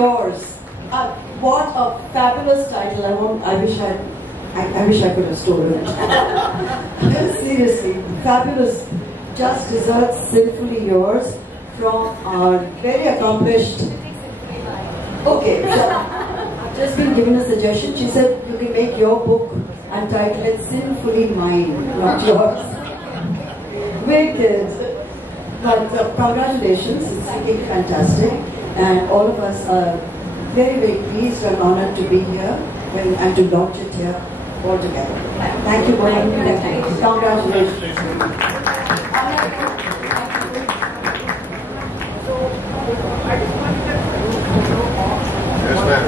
yours. What a fabulous title! I wish I could have stolen it. Seriously, fabulous. Just Desserts Sinfully Yours from our very accomplished. Okay, so just been given a suggestion. She said you can make your book and title it Sinfully Mine, not yours. Wicked. But congratulations, it's really fantastic, and all of us are very, very pleased and honored to be here and to launch it here all together. Thank you, Bonnie. Congratulations. Yes, ma'am.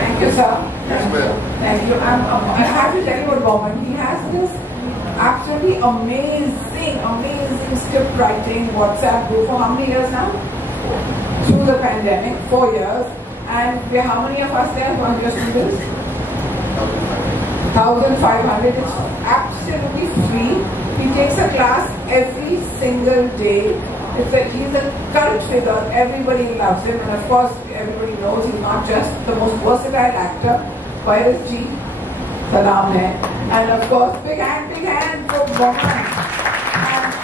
Thank you, sir. Yes, ma'am. Thank you. I have to tell you about Bowman. He has this absolutely amazing script writing WhatsApp group for how many years now? Through the pandemic, 4 years. And how many of us there who are your students? 1,500. It's absolutely free. He takes a class every single day. He's a cult figure. Everybody loves him, and of course, everybody knows he's not just the most versatile actor. Virus G, Salam hai. And of course, big hand for Bowman. And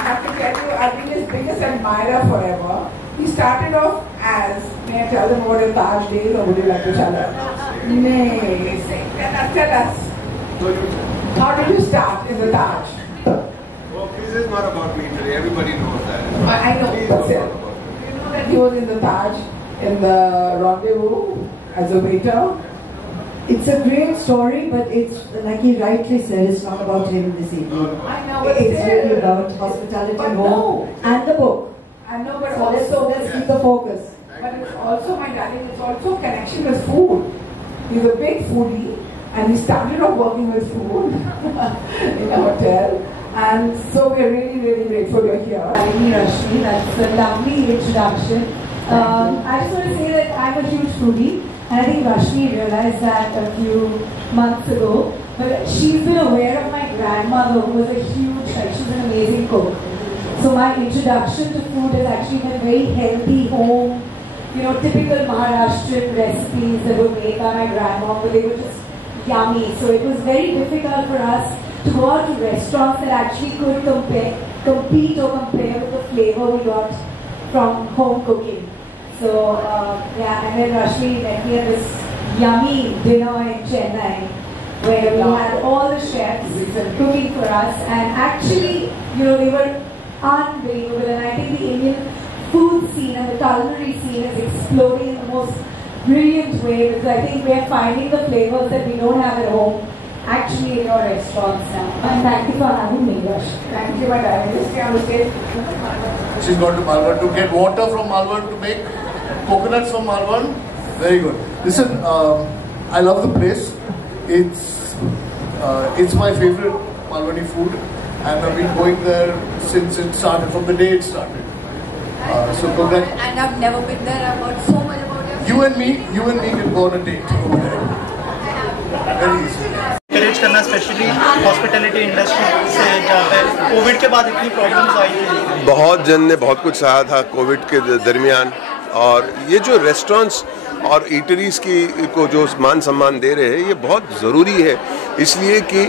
I have to tell you, I've been his biggest admirer forever. He started off as, may I tell them about your Taj days, or would you like to tell us? Amazing. Tell us. How did you start in the Taj? Well, this is not about me today. Everybody knows that. I know, but still. You know that he was in the Taj, in the Rendezvous, as a waiter? It's a great story, but it's, like he rightly said, it's not about him this evening. I know, but It's still. really about hospitality, But home, no. and the book. I know, but So also, let's keep the focus. but it's also, my darling, it's also connection with food. He's a big foodie, and he started off working with food in a hotel. And so we're really grateful you're here. Nalini Rashmi, that's a lovely introduction. I just want to say that I'm a huge foodie, and I think Rashmi realized that a few months ago. But she's been aware of my grandmother, who was a huge, she's an amazing cook. So my introduction to food has actually been very healthy, home, typical Maharashtrian recipes that were made by my grandma, but they were just yummy. So it was very difficult for us to go out to restaurants that actually could compete or compare with the flavor we got from home cooking. So and then Rashmi met me at this yummy dinner in Chennai, where we had all the chefs cooking for us, and actually, they were unbelievable. And I think the Indian food scene and the culinary scene is exploding in the most brilliant way, because I think we are finding the flavors that we don't have at home actually in your restaurants now. And thank you for having me, Rashmi. Thank you, my darling. Just stay on the stage. She's gone to Malvan to get water from Malvan, to make coconuts from Malvan. Very good. Listen, I love the place. It's my favorite Malwani food, and I've been going there since it started, from the day it started. And I've never been there. I've heard so much about your food. You and me can go on a date over there. Very easy. encourage करना specially hospitality industry से जहाँ पे Covid के बाद इतनी problems आई थी। बहुत जन ने बहुत कुछ सहा था कोविड के दरमियान, और ये जो रेस्टोरेंट्स और ईटरीज की को जो मान सम्मान दे रहे हैं, ये बहुत ज़रूरी है। इसलिए कि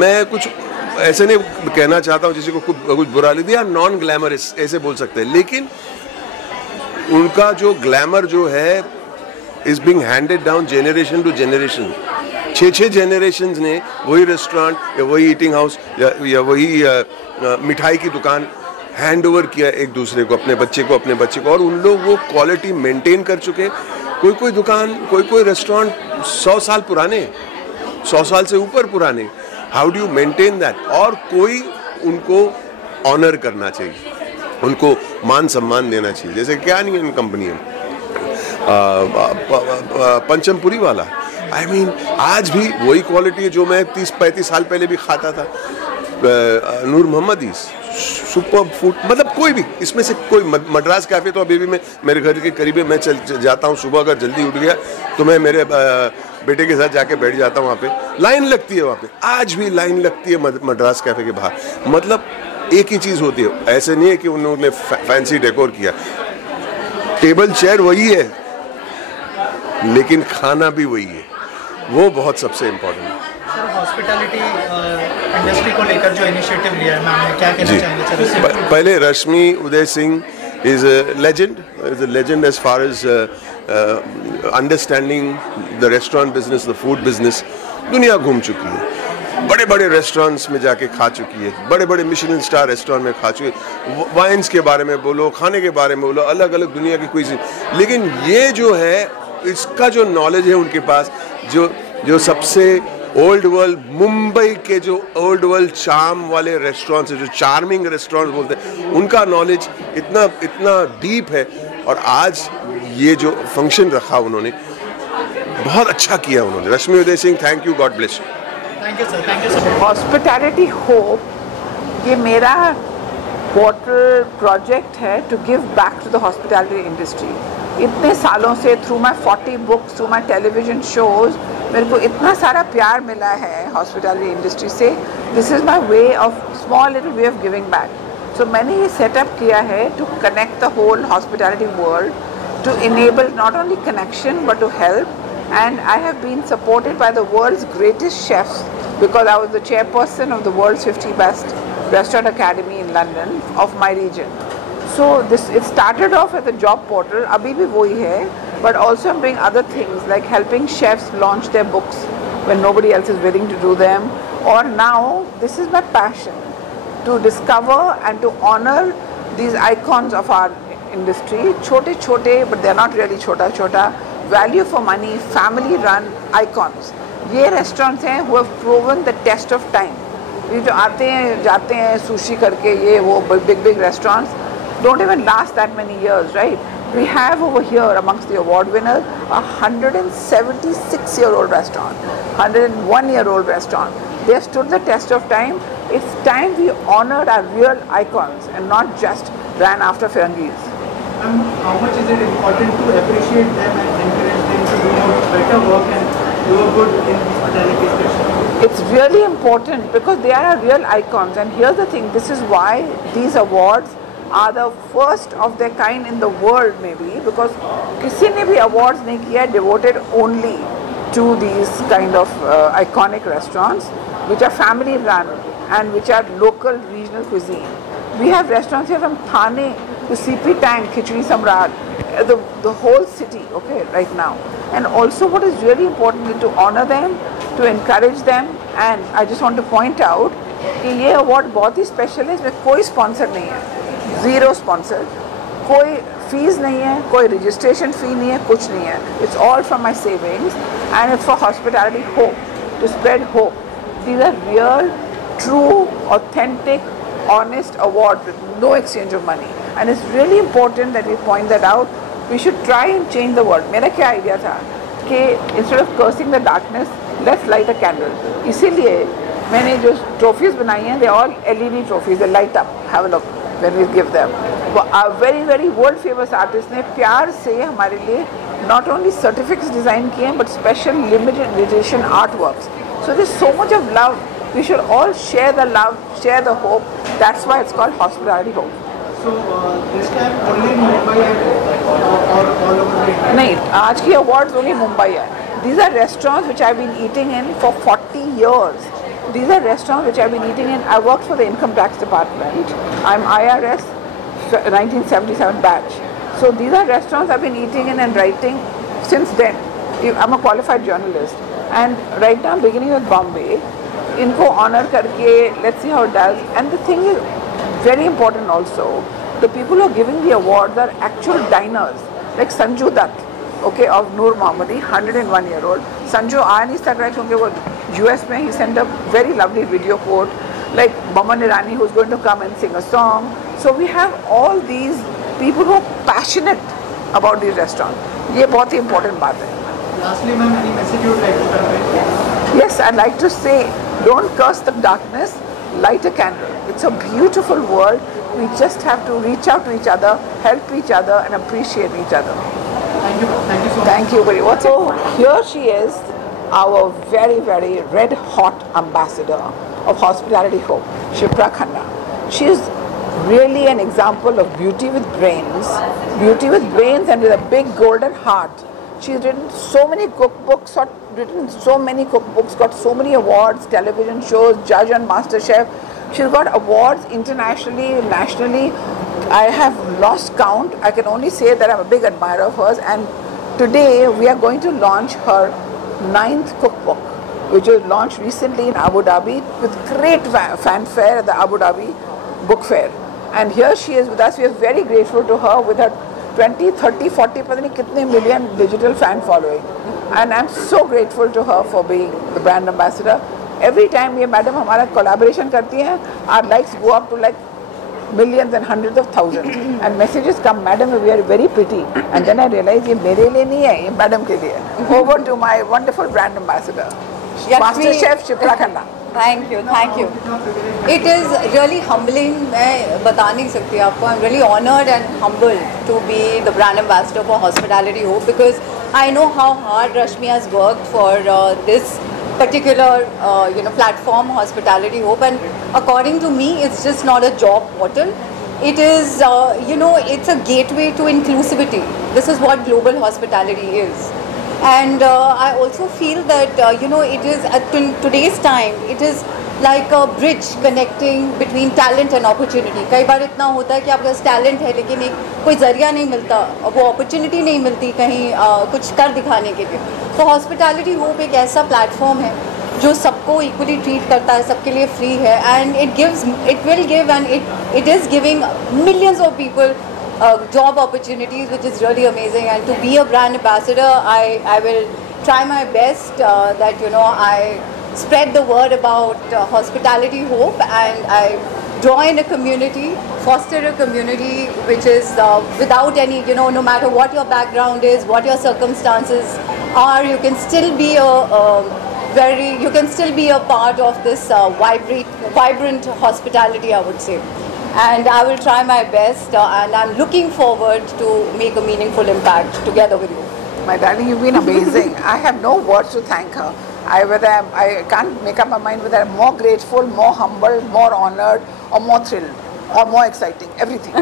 मैं कुछ ऐसे नहीं कहना चाहता हूँ जिसे को कुछ बुरा लग दिया, नॉन ग्लैमरस ऐसे बोल सकते हैं, लेकिन उनका जो ग्लैमर जो है is being handed down generation to generation. 6 generations ने वही रेस्टोरेंट या वही ईटिंग हाउस या वही मिठाई की दुकान हैंड ओवर किया एक दूसरे को, अपने बच्चे को, और उन लोग वो क्वालिटी मेंटेन कर चुके। कोई दुकान, कोई रेस्टोरेंट 100 साल पुराने, 100 साल से ऊपर पुराने। How do you maintain that? और कोई उनको ऑनर करना चाहिए, उनको मान सम्मान देना चाहिए। जैसे क्या नहीं है कंपनी है पंचमपुरी वाला, I mean, आज भी वही क्वालिटी है जो मैं 30-35 साल पहले भी खाता था। नूर मोहम्मदी सुपर फूड, मतलब कोई भी इसमें से कोई, मद्रास कैफ़े तो अभी भी मैं मेरे घर के करीब है, मैं चल जाता हूँ सुबह, अगर जल्दी उठ गया तो मैं मेरे बेटे के साथ जाके बैठ जाता हूँ वहाँ पे, लाइन लगती है वहाँ पे, आज भी लाइन लगती है मद्रास कैफे के बाहर। मतलब एक ही चीज़ होती है, ऐसे नहीं है कि उन्होंने फैंसी डेकोर किया, टेबल चेयर वही है लेकिन खाना भी वही है, वो बहुत सबसे इम्पोर्टेंट है। सर हॉस्पिटैलिटी इंडस्ट्री को लेकर जो इनिशिएटिव लिया है मैम, क्या कहना चाहेंगे सर? पहले रश्मि Uday Singh is a legend as far as understanding the restaurant business, the food business. दुनिया घूम चुकी है, बड़े बड़े रेस्टोरेंट्स में जाके खा चुकी है, बड़े बड़े मिशेलिन स्टार रेस्टोरेंट में खा चुकी है, वाइन्स के बारे में बोलो, खाने के बारे में बोलो, अलग अलग दुनिया की कोई। लेकिन ये जो है, इसका जो नॉलेज है उनके पास, जो सबसे ओल्ड वर्ल्ड, मुंबई के जो ओल्ड वर्ल्ड चार्म वाले रेस्टोरेंट्स हैं, जो चार्मिंग रेस्टोरेंट्स बोलते हैं, उनका नॉलेज इतना डीप है। और आज ये जो फंक्शन रखा उन्होंने, बहुत अच्छा किया उन्होंने। Rashmi Uday Singh, thank you, God bless you. Thank you sir, thank you sir. Hospitality hope, ये मेरा पोर्टल प्रोजेक्ट है to give back to the hospitality industry. इतने सालों से through my 40 books, through my television shows, मेरे को इतना सारा प्यार मिला है हॉस्पिटैलिटी इंडस्ट्री से। This is my way of small little way of giving back. सो मैंने ये सेटअप किया है to connect the whole hospitality world, to enable not only connection but to help. And I have been supported by the world's greatest chefs because I was the chairperson of the world's 50 best restaurant academy in London of my region. So it started off as a job portal, abhi bhi wohi hai, but also I'm doing other things like helping chefs launch their books when nobody else is willing to do them. Or now this is my passion, to discover and to honor these icons of our industry, chote but they are not really chota, value for money, family run icons. ये restaurants हैं who have proven the test of time. ये जो आते हैं जाते हैं sushi करके, ये वो big restaurants don't even last that many years, right? We have over here amongst the award winners a 176-year-old restaurant, 101-year-old restaurant. They have stood the test of time. It's time we honored our real icons and not just ran after Firangis. How much is it important to appreciate them and encourage them to do more better work and do good in hospitality especially? It's really important because they are our real icons. And here's the thing, this is why these awards are the first of their kind in the world maybe, because किसी ने भी awards नहीं किया devoted only to these kind of iconic restaurants which are family run and which are local regional cuisine. We have restaurants here from Thane to CP Tank, Khichdi Samrat, the whole city, okay, right now. And also what is really important is to honor them, to encourage them. And I just want to point out कि ये award बहुत ही special है, इसमें कोई sponsor नहीं है, zero sponsor, कोई fees नहीं है, कोई registration fee नहीं है, कुछ नहीं है. It's all from my savings and it's for hospitality hope, to spread hope. These are real, true, authentic, honest awards with no exchange of money. And it's really important that we point that out. We should try and change the world. मेरा क्या idea था कि instead of cursing the darkness, let's light a candle. इसीलिए मैंने जो trophies बनाई हैं, they're all LED trophies. They light up. Have a look when we give them. A very, very world famous artist ने प्यार से हमारे लिए not only certificates design किए हैं, but special limited edition artworks. So there's so much of love. We should all share the love, share the hope. That's why it's called Hospitality Hope. So this time only Mumbai or all over the India? नहीं, आज की awards only Mumbai है. These are restaurants which I've been eating in for 40 years. These are restaurants which I've been eating in. I worked for the income tax department. I'm IRS 1977 batch. So these are restaurants I've been eating in and writing since then. I'm a qualified journalist. And right now I'm beginning with Bombay. इनको honor करके, let's see how it does. And the thing is, very important also, the people who are giving the awards are actual diners, like Sanju Dutt, okay, of Noor Mohammadi, 101-year-old. Sanju आ नहीं सक रहा है क्योंकि वो US में, he sent a very lovely video quote, like Maman Irani who's going to come and sing a song. So we have all these people who are passionate about these restaurants. ये बहुत ही important बात है. Lastly, ma'am, any message you would like to convey? Yes, I'd like to say, don't curse the darkness, light a candle. It's a beautiful world. We just have to reach out to each other, help each other and appreciate each other. Thank you so much. Thank you very much. So here she is, our very, very red hot ambassador of Hospitality Hope, Shipra Khanna. She is really an example of beauty with brains and with a big golden heart. She's written so many cookbooks, got so many awards, television shows, judge on MasterChef. She's got awards internationally, nationally. I have lost count. I can only say that I'm a big admirer of hers, and today we are going to launch her 9th cookbook, which was launched recently in Abu Dhabi with great fanfare at the Abu Dhabi Book Fair. And here she is with us. We are very grateful to her with her 20, 30, 40, पता नहीं कितने million digital fan following. And I'm so grateful to her for being the brand ambassador. Every time ये madam हमारा collaboration करती हैं, our likes go up to like millions and hundreds of thousands. And messages come, madam, we are very pretty. And then I realize ये मेरे लिए नहीं है, ये मैडम के लिए. Over to my wonderful brand ambassador, MasterChef Shipra Khanna. Thank you, thank you. It is really humbling. मैं बता नहीं सकती आपको. I'm really honored and humbled to be the brand ambassador for Hospitality Hope, because I know how hard Rashmi has worked for this particular platform, Hospitality Hope, and according to me, it's just not a job portal. It is it's a gateway to inclusivity. This is what global hospitality is. And I also feel that it is at today's time, it is like a bridge connecting between talent and opportunity. कई बार इतना होता है कि आपके पास talent है लेकिन एक कोई जरिया नहीं मिलता, वो opportunity नहीं मिलती कहीं कुछ कर दिखाने के लिए. तो Hospitality Hope एक ऐसा platform है जो सबको equally treat करता है, सबके लिए free है, and it will give and it is giving millions of people job opportunities, which is really amazing. And to be a brand ambassador, I will try my best that I spread the word about Hospitality Hope, and I draw in a community, foster a community which is without any, no matter what your background is, what your circumstances are, you can still be a part of this vibrant hospitality, I would say. And I will try my best, and I'm looking forward to make a meaningful impact together with you. My darling, you've been amazing. I have no words to thank her. I can't make up my mind whether I'm more grateful, more humble, more honored, or more thrilled, or more exciting, everything.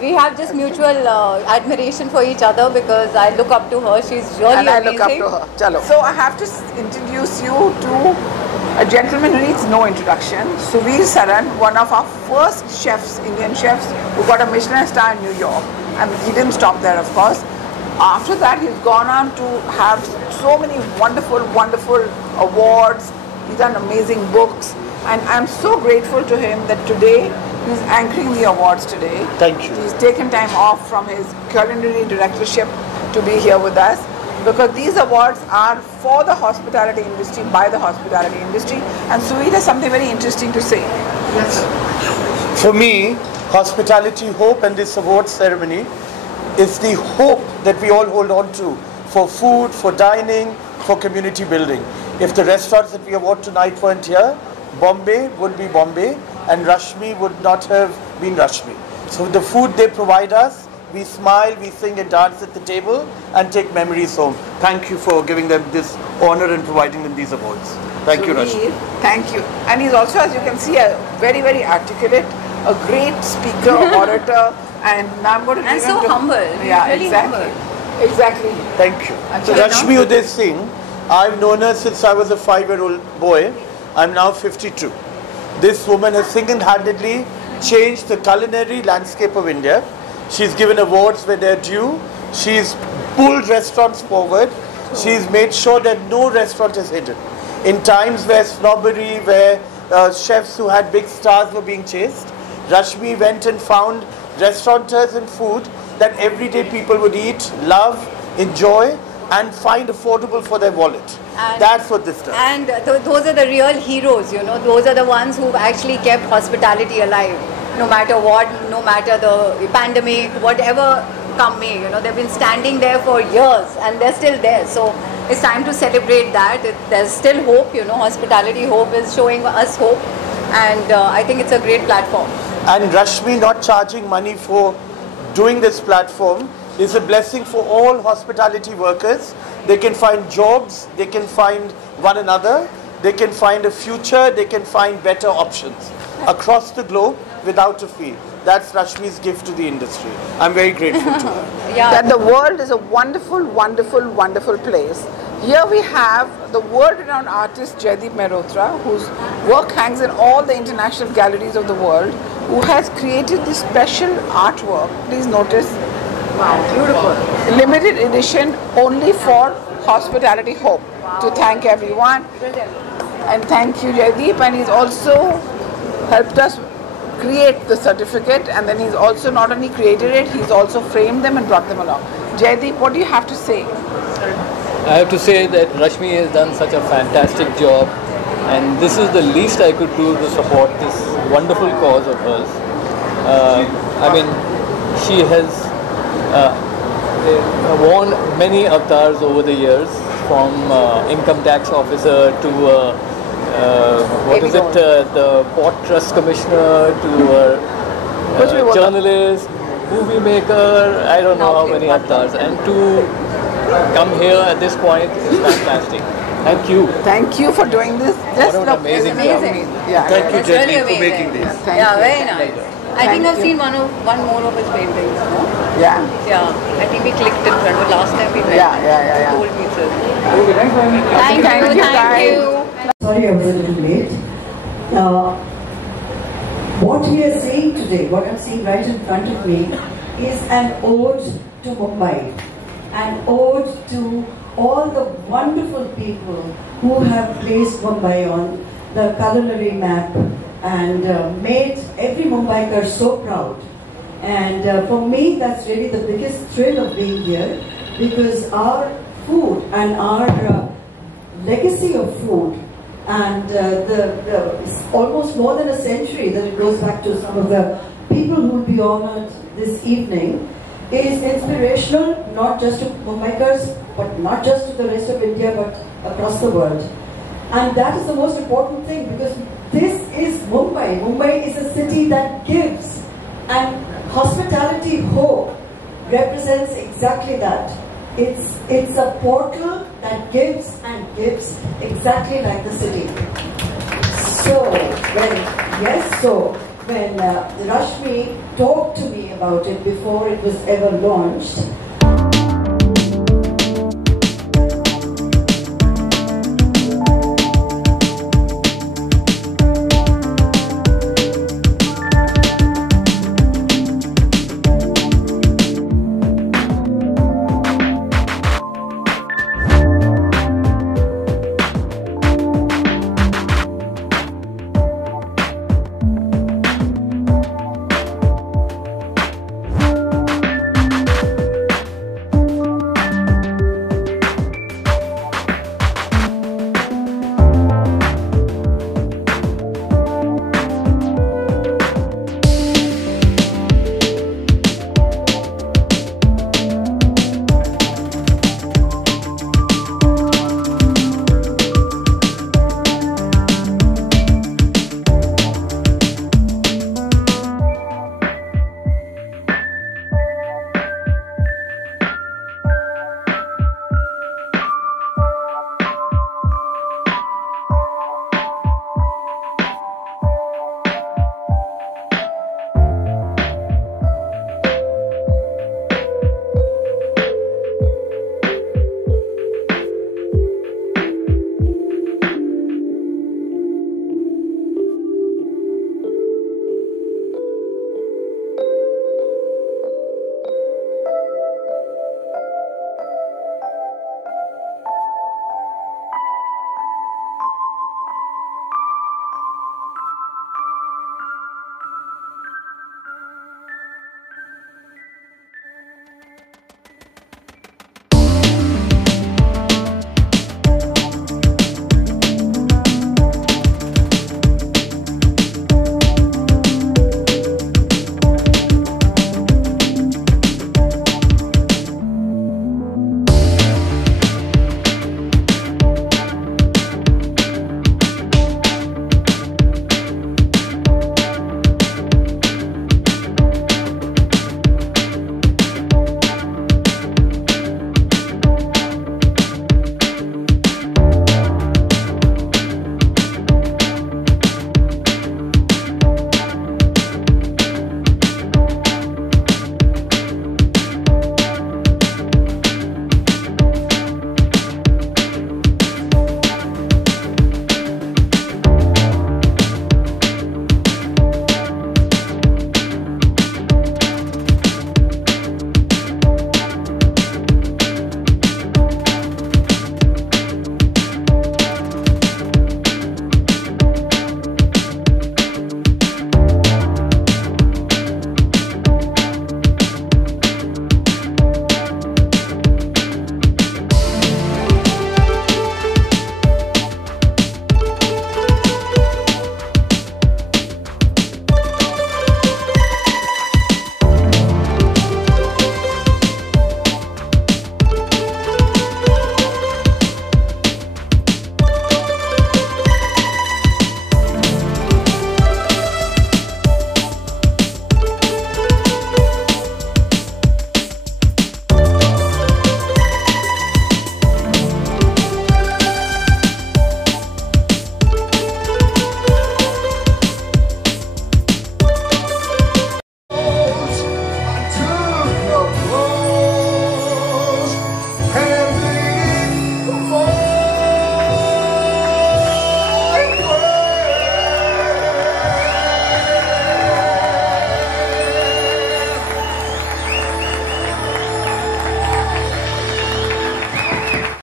We have just mutual admiration for each other, because I look up to her. She's really amazing. And I look up to her. Chalo. So I have to introduce you to a gentleman who needs no introduction, Suvir Saran, one of our first chefs, Indian chefs, who got a Michelin star in New York. And he didn't stop there, of course. After that, he's gone on to have so many wonderful, wonderful awards. He's done amazing books. And I'm so grateful to him that today, he's anchoring the awards today. Thank you. He's taken time off from his culinary directorship to be here with us, because these awards are for the hospitality industry, by the hospitality industry. And Suvir has something very interesting to say. Yes. For me, Hospitality Hope and this award ceremony is the hope that we all hold on to for food, for dining, for community building. If the restaurants that we award tonight weren't here, Bombay would be Bombay, and Rashmi would not have been Rashmi. So the food they provide us, we smile, we sing and dance at the table and take memories home. Thank you for giving them this honor and providing them these awards. Thank you, Rashmi. Thank you. And he's also, as you can see, a very, very articulate, a great speaker, orator, and now I'm going to and so humble. Yeah, really exactly. Humble. Exactly. Thank you. So Rashmi Uday Singh, I've known her since I was a 5-year-old boy. I'm now 52. This woman has single-handedly changed the culinary landscape of India. She's given awards where they're due. She's pulled restaurants forward. She's made sure that no restaurant is hidden. In times where snobbery, where chefs who had big stars were being chased, Rashmi went and found restaurateurs and food that everyday people would eat, love, enjoy, and find affordable for their wallet. And that's what this does. And those are the real heroes, Those are the ones who actually kept hospitality alive. No matter what, no matter the pandemic, whatever come may, they've been standing there for years and they're still there. So it's time to celebrate that. There's still hope, Hospitality Hope is showing us hope, and I think it's a great platform. And Rashmi not charging money for doing this platform It's a blessing for all hospitality workers. They can find jobs, they can find one another, they can find a future, they can find better options across the globe without a fee. That's Rashmi's gift to the industry. I'm very grateful to her. Yeah. That the world is a wonderful, wonderful, wonderful place. Here we have the world-renowned artist Jaideep Mehrotra, whose work hangs in all the international galleries of the world, who has created this special artwork. Please notice. Wow, beautiful. Limited edition only for Hospitality Hope. Wow. To thank everyone. Brilliant. And thank you, Jaideep. And he's also helped us create the certificate, and then he's also not only created it, he's also framed them and brought them along. Jaideep, what do you have to say? I have to say that Rashmi has done such a fantastic job, and this is the least I could do to support this wonderful cause of hers. I mean, she has worn many avatars over the years, from income tax officer to the Port Trust Commissioner to journalist, movie maker, I don't know how many avatars, and to come here at this point is fantastic. Thank you. Thank you for doing this. What an amazing job. Yeah. Thank you, Really Jaideep, for making this. Yeah, very nice. I think I've seen one more of his paintings. No? Yeah. Yeah. I think we clicked in front of last time we met. Yeah. Old pieces. Thank you, guys. Sorry, I was a little late. What we are seeing today, what I'm seeing right in front of me, is an ode to Mumbai. An ode to all the wonderful people who have placed Mumbai on the culinary map and made every Mumbaiker so proud. And for me, that's really the biggest thrill of being here, because our food and our legacy of food and the almost more than a century that it goes back to some of the people who will be honored this evening, is inspirational, not just to Mumbaikars, but not just to the rest of India, but across the world. And that is the most important thing, because this is Mumbai. Mumbai is a city that gives, and Hospitality Hope represents exactly that. It's a portal that gives and gives exactly like the city. So when Rashmi talked to me about it before it was ever launched,